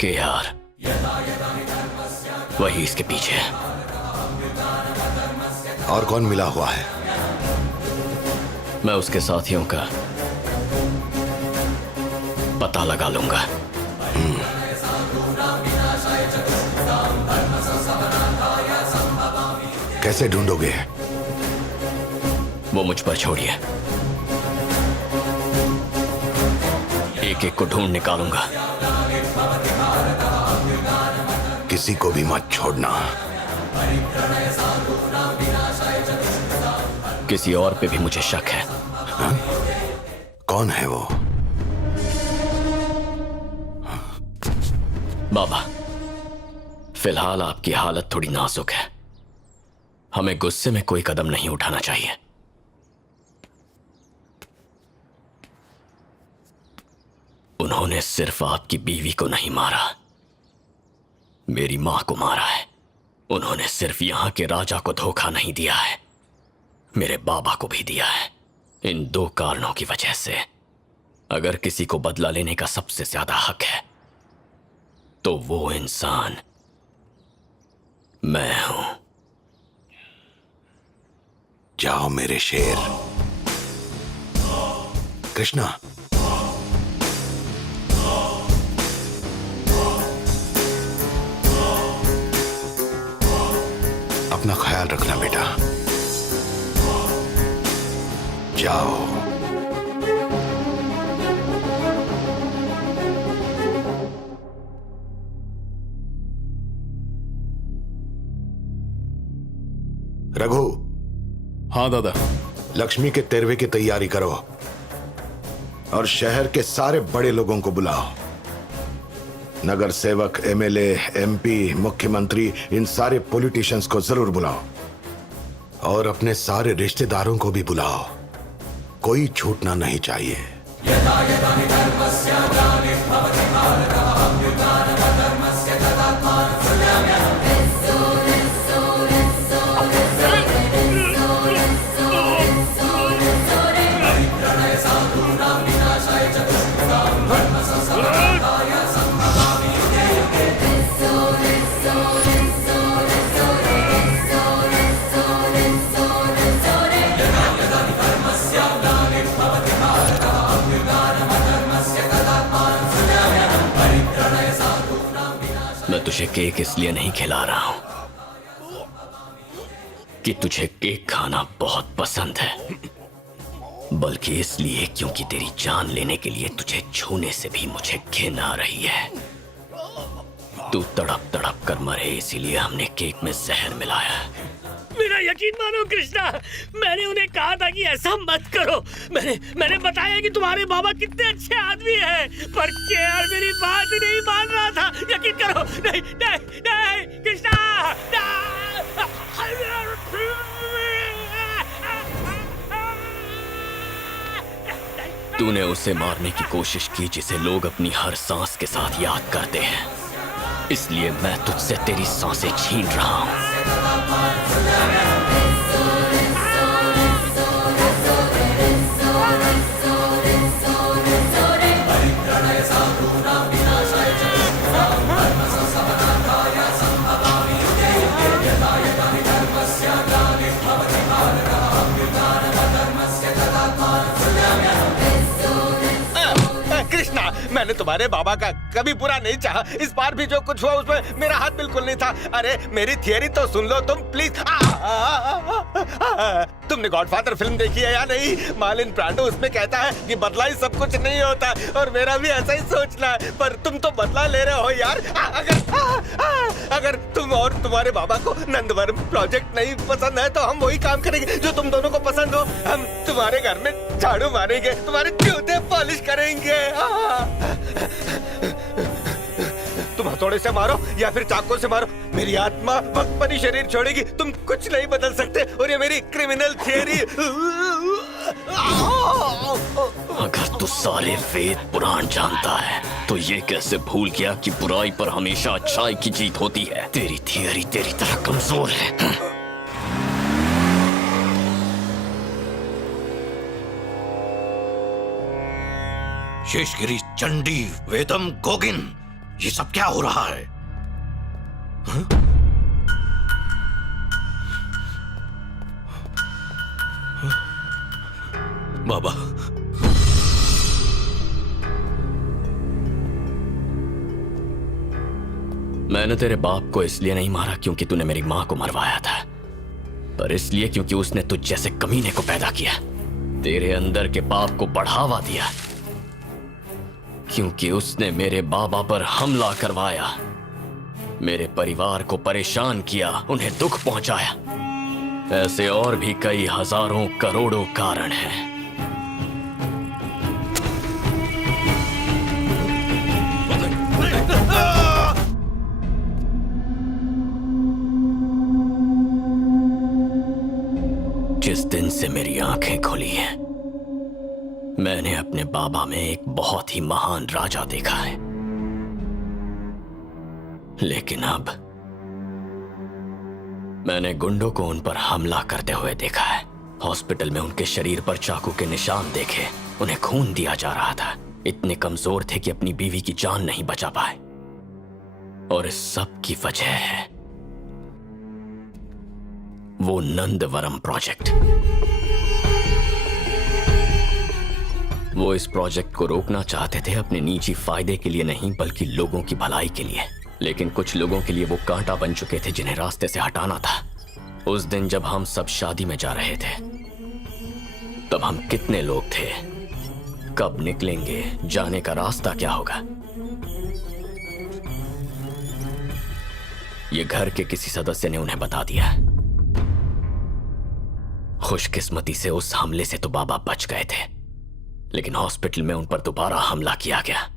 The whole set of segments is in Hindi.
के यार वही इसके पीछे है। और कौन मिला हुआ है? मैं उसके साथियों का पता लगा लूंगा। कैसे ढूंढोगे? वो मुझ पर छोड़िए, एक एक को ढूंढ निकालूंगा। किसी को भी मत छोड़ना। किसी और पे भी मुझे शक है। हा? कौन है वो? बाबा, फिलहाल आपकी हालत थोड़ी नाजुक है। हमें गुस्से में कोई कदम नहीं उठाना चाहिए। उन्होंने सिर्फ आपकी बीवी को नहीं मारा, मेरी मां को मारा है। उन्होंने सिर्फ यहां के राजा को धोखा नहीं दिया है, मेरे बाबा को भी दिया है। इन दो कारणों की वजह से अगर किसी को बदला लेने का सबसे ज्यादा हक है तो वो इंसान मैं हूं। जाओ मेरे शेर। कृष्णा, अपना ख्याल रखना बेटा। जाओ। रघु। हाँ दादा। लक्ष्मी के तेरवे की तैयारी करो और शहर के सारे बड़े लोगों को बुलाओ। नगर सेवक, एमएलए, एमपी, मुख्यमंत्री, इन सारे पॉलिटिशियंस को जरूर बुलाओ और अपने सारे रिश्तेदारों को भी बुलाओ। कोई छूटना नहीं चाहिए। मैं तुझे केक इसलिए नहीं खिला रहा हूं कि तुझे केक खाना बहुत पसंद है, बल्कि इसलिए क्योंकि तेरी जान लेने के लिए तुझे छूने से भी मुझे घिन आ रही है। तू तड़प तड़प कर मरे, इसीलिए हमने केक में जहर मिलाया। मेरा यकीन मानो कृष्णा, मैंने उन्हें कहा था कि ऐसा मत करो। मैंने बताया कि तुम्हारे बाबा कितने अच्छे आदमी हैं, पर केआर मेरी बात ही नहीं मान रहा था। यकीन करो। नहीं नहीं नहीं कृष्णा, तूने उसे मारने की कोशिश की जिसे लोग अपनी हर सांस के साथ याद करते हैं, इसलिए मैं तुझसे तेरी सांसें छीन रहा हूं। मैंने तुम्हारे बाबा का कभी बुरा नहीं चाहा। इस बार भी जो कुछ हुआ उसमें मेरा हाथ बिल्कुल नहीं था। अरे मेरी थियरी तो सुन लो तुम प्लीज। तुमने गॉडफादर फिल्म देखी है या नहीं? मार्लिन ब्रांडो उसमें कहता है कि बदला ही सब कुछ नहीं होता, और मेरा भी ऐसा ही सोचना है। पर तुम तो बदला ले रहे हो यार। अगर तुम और तुम्हारे बाबा को नंदवरम प्रोजेक्ट नहीं पसंद है तो हम वही काम करेंगे जो तुम दोनों को पसंद हो। हम तुम्हारे घर में झाड़ू मारेंगे, तुम्हारे जूते पॉलिश करेंगे। तुम हथौड़े से मारो या फिर चाकू से मारो, मेरी आत्मा वक्त पर ही शरीर छोड़ेगी। तुम कुछ नहीं बदल सकते, और ये मेरी क्रिमिनल थियरी। अगर तू सारे वेद पुराण जानता है तो ये कैसे भूल गया कि बुराई पर हमेशा अच्छाई की जीत होती है? तेरी थियरी तेरी तरह कमजोर है। शेषगिरी, चंडी, वेदम, गोगिन, ये सब क्या हो रहा है? बाबा, मैंने तेरे बाप को इसलिए नहीं मारा क्योंकि तूने मेरी मां को मरवाया था, पर इसलिए क्योंकि उसने तुझ जैसे कमीने को पैदा किया, तेरे अंदर के पाप को बढ़ावा दिया, क्योंकि उसने मेरे बाबा पर हमला करवाया, मेरे परिवार को परेशान किया, उन्हें दुख पहुंचाया। ऐसे और भी कई हजारों करोड़ों कारण हैं। जिस दिन से मेरी आंखें खुली हैं, मैंने अपने बाबा में एक बहुत ही महान राजा देखा है, लेकिन अब मैंने गुंडों को उन पर हमला करते हुए देखा है। हॉस्पिटल में उनके शरीर पर चाकू के निशान देखे, उन्हें खून दिया जा रहा था। इतने कमजोर थे कि अपनी बीवी की जान नहीं बचा पाए, और इस सब की वजह है वो नंदवरम प्रोजेक्ट। वो इस प्रोजेक्ट को रोकना चाहते थे, अपने निजी फायदे के लिए नहीं बल्कि लोगों की भलाई के लिए। लेकिन कुछ लोगों के लिए वो कांटा बन चुके थे जिन्हें रास्ते से हटाना था। उस दिन जब हम सब शादी में जा रहे थे, तब हम कितने लोग थे, कब निकलेंगे, जाने का रास्ता क्या होगा? ये घर के किसी सदस्य ने उन्हें बता दिया। खुशकिस्मती से उस हमले से तो बाबा बच गए थे, लेकिन हॉस्पिटल में उन पर दोबारा हमला किया गया।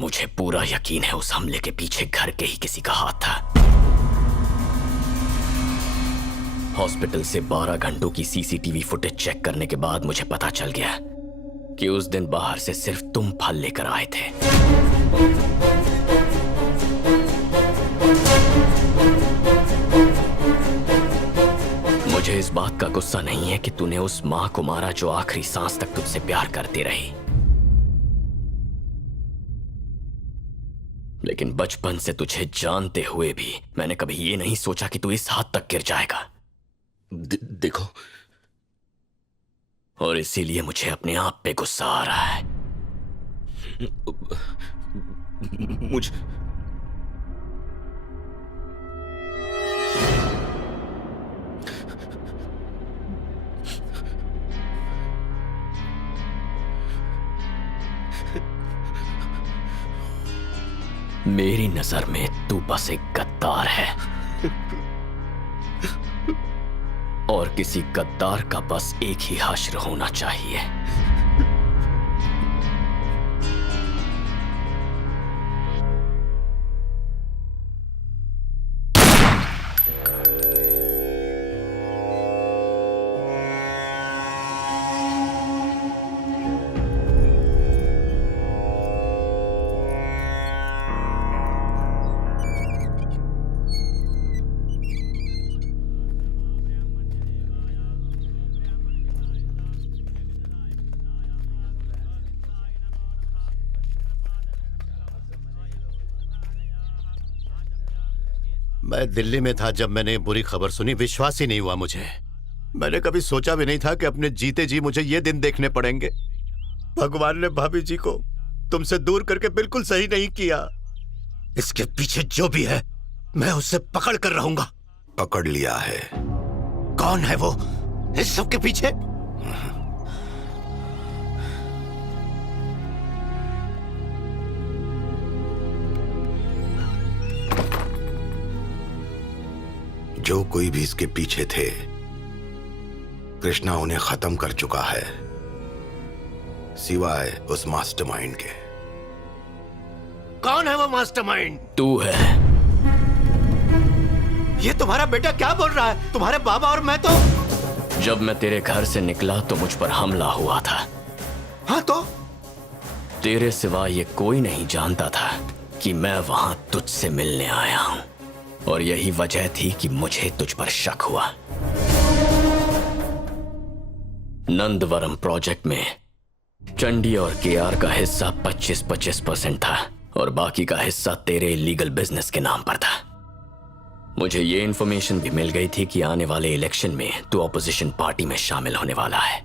मुझे पूरा यकीन है उस हमले के पीछे घर के ही किसी का हाथ था। हॉस्पिटल से 12 घंटों की सीसीटीवी फुटेज चेक करने के बाद मुझे पता चल गया कि उस दिन बाहर से सिर्फ तुम फल लेकर आए थे। मुझे इस बात का गुस्सा नहीं है कि तूने उस मां को मारा जो आखिरी सांस तक तुझसे प्यार करती रही, लेकिन बचपन से तुझे जानते हुए भी मैंने कभी ये नहीं सोचा कि तू इस हद तक गिर जाएगा। देखो, और इसीलिए मुझे अपने आप पे गुस्सा आ रहा है। मुझे मेरी नजर में तू बस एक गद्दार है, और किसी गद्दार का बस एक ही हश्र होना चाहिए। मैं दिल्ली में था जब मैंने बुरी खबर सुनी। विश्वास ही नहीं हुआ मुझे। मैंने कभी सोचा भी नहीं था कि अपने जीते जी मुझे ये दिन देखने पड़ेंगे। भगवान ने भाभी जी को तुमसे दूर करके बिल्कुल सही नहीं किया। इसके पीछे जो भी है मैं उसे पकड़ कर रहूंगा। पकड़ लिया है। कौन है वो इस सब के पीछे? जो कोई भी इसके पीछे थे, कृष्णा उन्हें खत्म कर चुका है, सिवाय उस मास्टरमाइंड के। कौन है वो मास्टरमाइंड? तू है। ये तुम्हारा बेटा क्या बोल रहा है? तुम्हारे बाबा और मैं तो। जब मैं तेरे घर से निकला तो मुझ पर हमला हुआ था। हाँ तो? तेरे सिवा ये कोई नहीं जानता था कि मैं वहां तुझसे मिलने आया हूं, और यही वजह थी कि मुझे तुझ पर शक हुआ। नंदवरम प्रोजेक्ट में चंडी और केआर का हिस्सा 25-25% था, और बाकी का हिस्सा तेरे इलीगल बिजनेस के नाम पर था। मुझे ये इन्फॉर्मेशन भी मिल गई थी कि आने वाले इलेक्शन में तू ऑपोजिशन पार्टी में शामिल होने वाला है।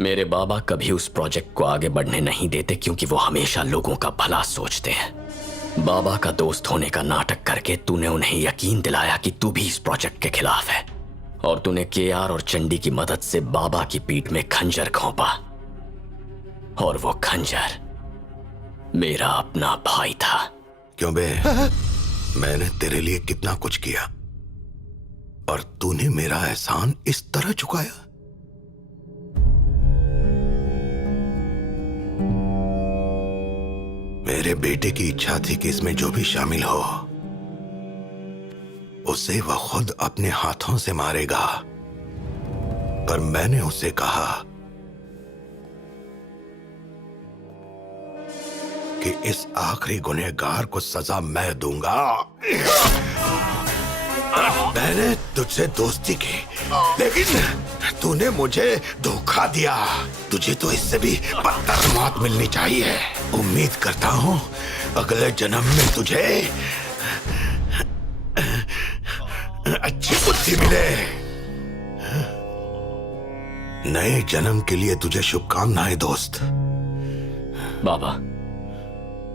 मेरे बाबा कभी उस प्रोजेक्ट को आगे बढ़ने नहीं देते, क्योंकि वो हमेशा लोगों का भला सोचते हैं। बाबा का दोस्त होने का नाटक करके तूने उन्हें यकीन दिलाया कि तू भी इस प्रोजेक्ट के खिलाफ है, और तूने केआर और चंडी की मदद से बाबा की पीठ में खंजर घोंपा, और वो खंजर मेरा अपना भाई था। क्यों बे? मैंने तेरे लिए कितना कुछ किया, और तूने मेरा एहसान इस तरह चुकाया। मेरे बेटे की इच्छा थी कि इसमें जो भी शामिल हो उसे वह खुद अपने हाथों से मारेगा, पर मैंने उसे कहा कि इस आखिरी गुनहगार को सजा मैं दूंगा। मैंने तुझसे दोस्ती की, लेकिन तूने मुझे धोखा दिया। तुझे तो इससे भी बदतर मौत मिलनी चाहिए। उम्मीद करता हूं अगले जन्म में तुझे अच्छी बुद्धि मिले। नए जन्म के लिए तुझे शुभकामनाएं दोस्त। बाबा,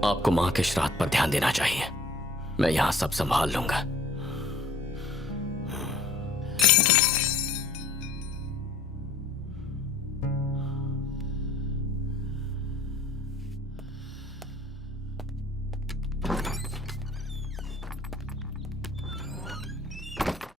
आपको मां के श्राद्ध पर ध्यान देना चाहिए। मैं यहां सब संभाल लूंगा।